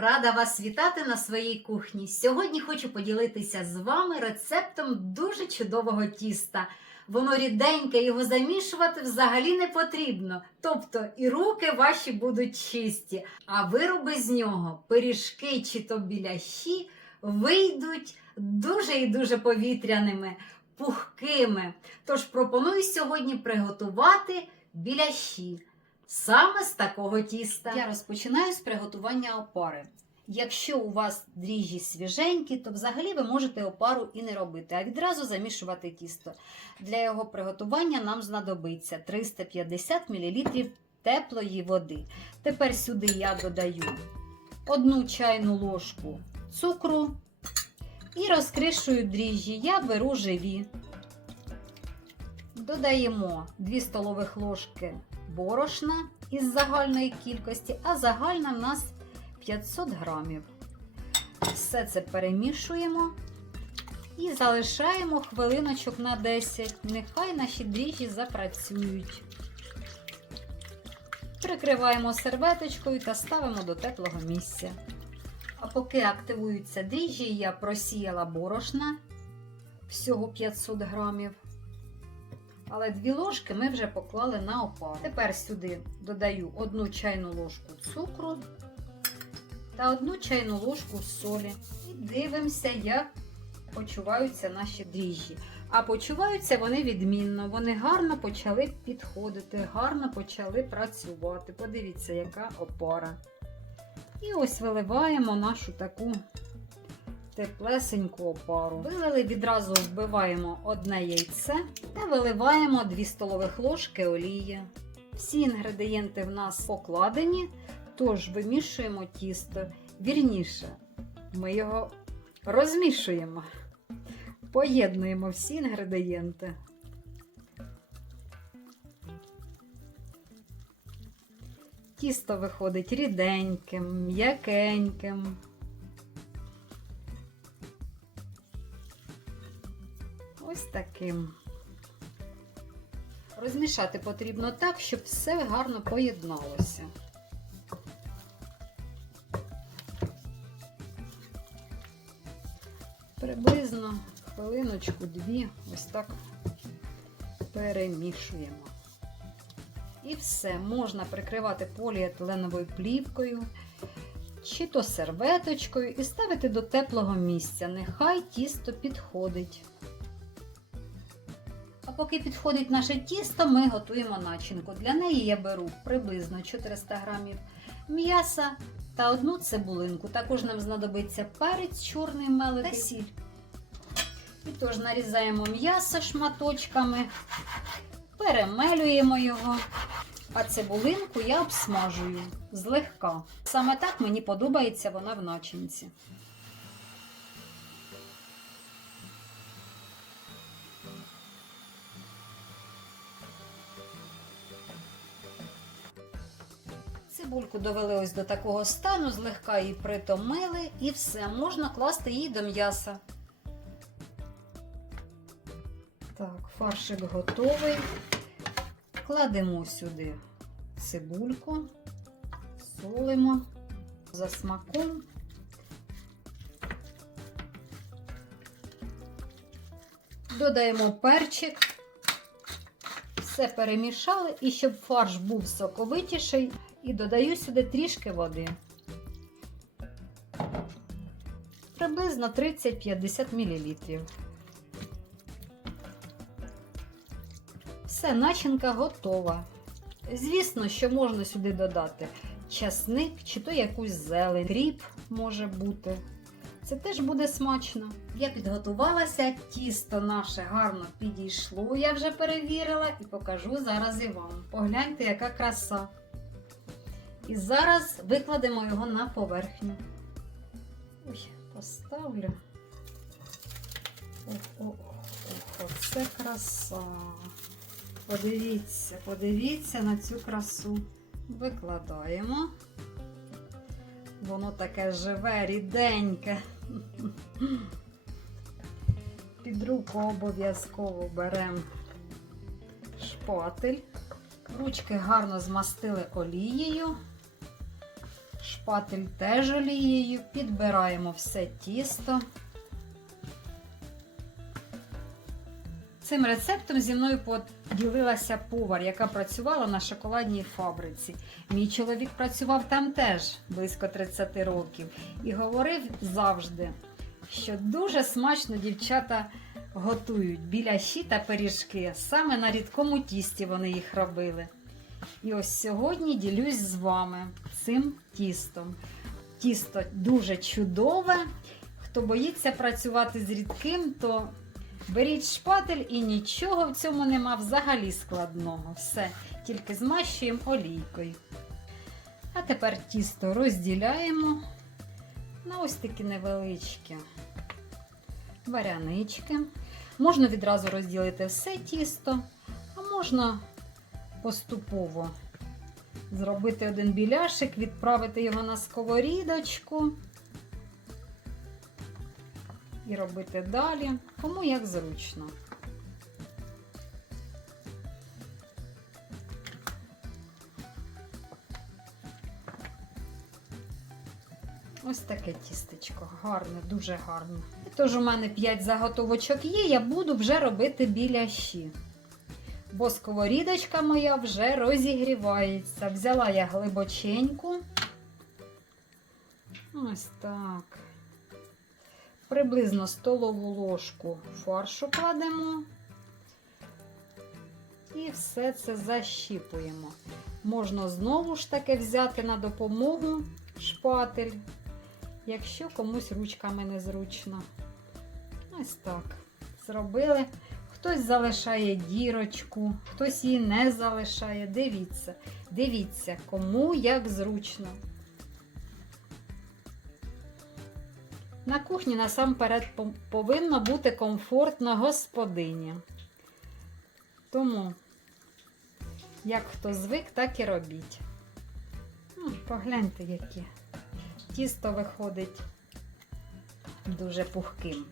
Рада вас вітати на своїй кухні. Сьогодні хочу поділитися з вами рецептом дуже чудового тіста. Воно ріденьке, його замішувати взагалі не потрібно. Тобто і руки ваші будуть чисті, а вироби з нього, пиріжки чи то біляші, вийдуть дуже і дуже повітряними, пухкими. Тож пропоную сьогодні приготувати біляші. Саме з такого тіста. Я розпочинаю з приготування опари. Якщо у вас дріжджі свіженькі, то взагалі ви можете опару і не робити, а відразу замішувати тісто. Для його приготування нам знадобиться 350 мл теплої води. Тепер сюди я додаю одну чайну ложку цукру і розкришую дріжджі. Я беру живі. Додаємо 2 столових ложки борошна із загальної кількості, а загальна в нас 500 грамів. Все це перемішуємо і залишаємо хвилиночок на 10. Нехай наші дріжджі запрацюють. Прикриваємо серветочкою та ставимо до теплого місця. А поки активуються дріжджі, я просіяла борошна всього 500 грамів. Але дві ложки ми вже поклали на опару. Тепер сюди додаю одну чайну ложку цукру та одну чайну ложку солі. І дивимося, як почуваються наші дріжджі. А почуваються вони відмінно. Вони гарно почали підходити, гарно почали працювати. Подивіться, яка опора. І ось виливаємо нашу таку теплесеньку опару. Вилили, відразу вбиваємо одне яйце та виливаємо 2 столових ложки олії. Всі інгредієнти в нас покладені, тож вимішуємо тісто. Вірніше, ми його розмішуємо, поєднуємо всі інгредієнти. Тісто виходить ріденьким, м'якеньким. Таким. Розмішати потрібно так, щоб все гарно поєдналося. Приблизно хвилиночку-дві ось так перемішуємо. І все, можна прикривати поліетиленовою плівкою чи то серветочкою і ставити до теплого місця. Нехай тісто підходить. Поки підходить наше тісто, ми готуємо начинку. Для неї я беру приблизно 400 грамів м'яса та одну цибулинку. Також нам знадобиться перець чорний мелитий та сіль. І тож нарізаємо м'ясо шматочками, перемелюємо його, а цибулинку я обсмажую злегка. Саме так мені подобається вона в начинці. Цибульку довели ось до такого стану, злегка її притомили і все, можна класти її до м'яса. Так, фаршик готовий. Кладемо сюди цибульку, солимо за смаком. Додаємо перчик, все перемішали і щоб фарш був соковитіший, і додаю сюди трішки води. Приблизно 30-50 мл. Все, начинка готова. Звісно, що можна сюди додати часник чи то якусь зелень, кріп може бути. Це теж буде смачно. Я підготувалася, тісто наше гарно підійшло, я вже перевірила і покажу зараз і вам. Погляньте, яка краса. І зараз викладемо його на поверхню. Ой, поставлю. Ох, оце краса. Подивіться, подивіться на цю красу. Викладаємо. Воно таке живе, ріденьке. Під руку обов'язково беремо шпатель. Ручки гарно змастили олією. Шпатель теж олією, підбираємо все тісто. Цим рецептом зі мною поділилася повар, яка працювала на шоколадній фабриці. Мій чоловік працював там теж близько 30 років і говорив завжди, що дуже смачно дівчата готують біляші та пиріжки. Саме на рідкому тісті вони їх робили. І ось сьогодні ділюсь з вами цим тістом. Тісто дуже чудове. Хто боїться працювати з рідким, то беріть шпатель і нічого в цьому нема взагалі складного. Все, тільки змащуємо олійкою. А тепер тісто розділяємо на ось такі невеличкі варянички. Можна відразу розділити все тісто, а можна поступово зробити один біляшик, відправити його на сковорідочку і робити далі, кому як зручно. Ось таке тістечко, гарне, дуже гарне. Тож у мене 5 заготовочок є, я буду вже робити біляші. Бо сковорідочка моя вже розігрівається. Взяла я глибоченьку. Ось так. Приблизно столову ложку фаршу кладемо. І все це защіпуємо. Можна знову ж таки взяти на допомогу шпатель, якщо комусь ручками незручно. Ось так. Зробили. Хтось залишає дірочку, хтось її не залишає. Дивіться, дивіться, кому як зручно. На кухні насамперед повинно бути комфортно господині. Тому, як хто звик, так і робіть. М, Погляньте, яке. Тісто виходить дуже пухким,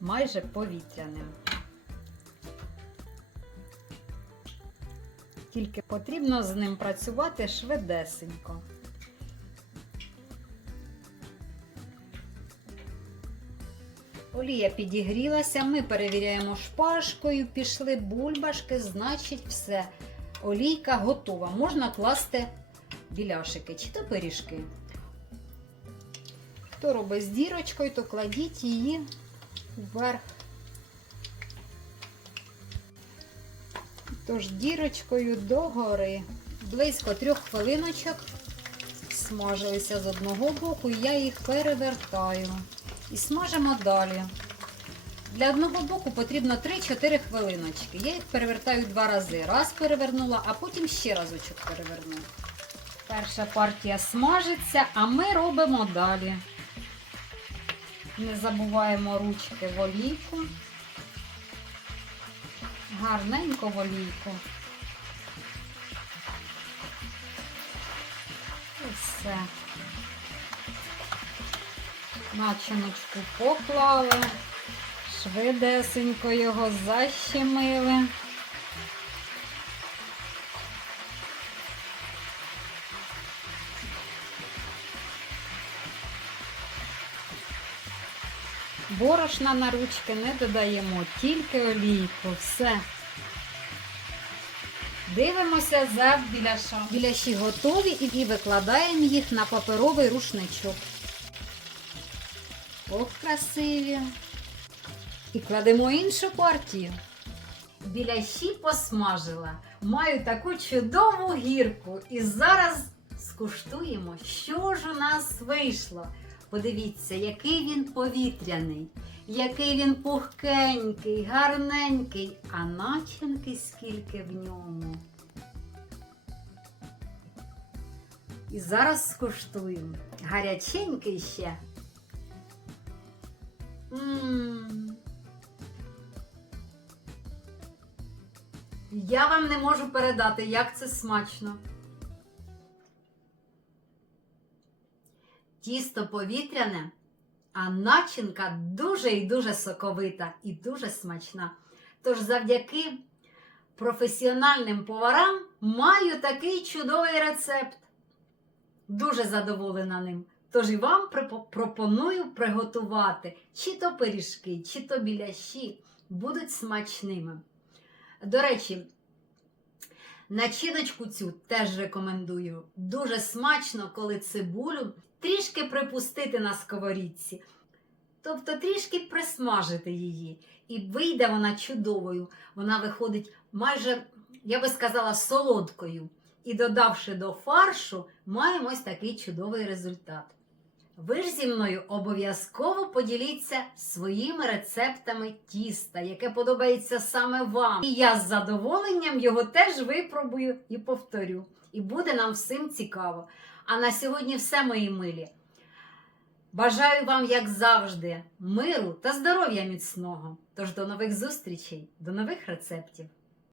майже повітряним. Тільки потрібно з ним працювати швидесенько. Олія підігрілася, ми перевіряємо шпажкою, пішли бульбашки, значить все. Олійка готова. Можна класти біляшики чи то пиріжки. Хто робить з дірочкою, то кладіть її вверх. Тож дірочкою догори. Близько трьох хвилиночок смажилися з одного боку, я їх перевертаю. І смажимо далі. Для одного боку потрібно 3-4 хвилиночки. Я їх перевертаю два рази. Раз перевернула, а потім ще разочок переверну. Перша партія смажиться, а ми робимо далі. Не забуваємо ручки в олійку. Гарненько в. І все. Начиночку поклали, швидесенько його защемили. Борошна на ручки не додаємо, тільки олійку. Все. Дивимося за біляшами. Біляші готові і викладаємо їх на паперовий рушничок. Ох, красиві. І кладемо іншу партію. Біляші посмажила. Маю таку чудову гірку. І зараз скуштуємо, що ж у нас вийшло. Подивіться, який він повітряний, який він пухкенький, гарненький, а начинки скільки в ньому. І зараз скуштуємо. Гаряченький ще. М. Я вам не можу передати, як це смачно. Тісто повітряне, а начинка дуже і дуже соковита і дуже смачна. Тож завдяки професіональним поварам маю такий чудовий рецепт. Дуже задоволена ним. Тож і вам пропоную приготувати чи то пиріжки, чи то біляші будуть смачними. До речі, начиночку цю теж рекомендую. Дуже смачно, коли цибулю трішки припустити на сковорідці. Тобто трішки присмажити її. І вийде вона чудовою. Вона виходить майже, я би сказала, солодкою. І додавши до фаршу, маємо ось такий чудовий результат. Ви ж зі мною обов'язково поділіться своїми рецептами тіста, яке подобається саме вам. І я з задоволенням його теж випробую і повторю. І буде нам всім цікаво. А на сьогодні все, мої милі. Бажаю вам, як завжди, миру та здоров'я міцного. Тож до нових зустрічей, до нових рецептів.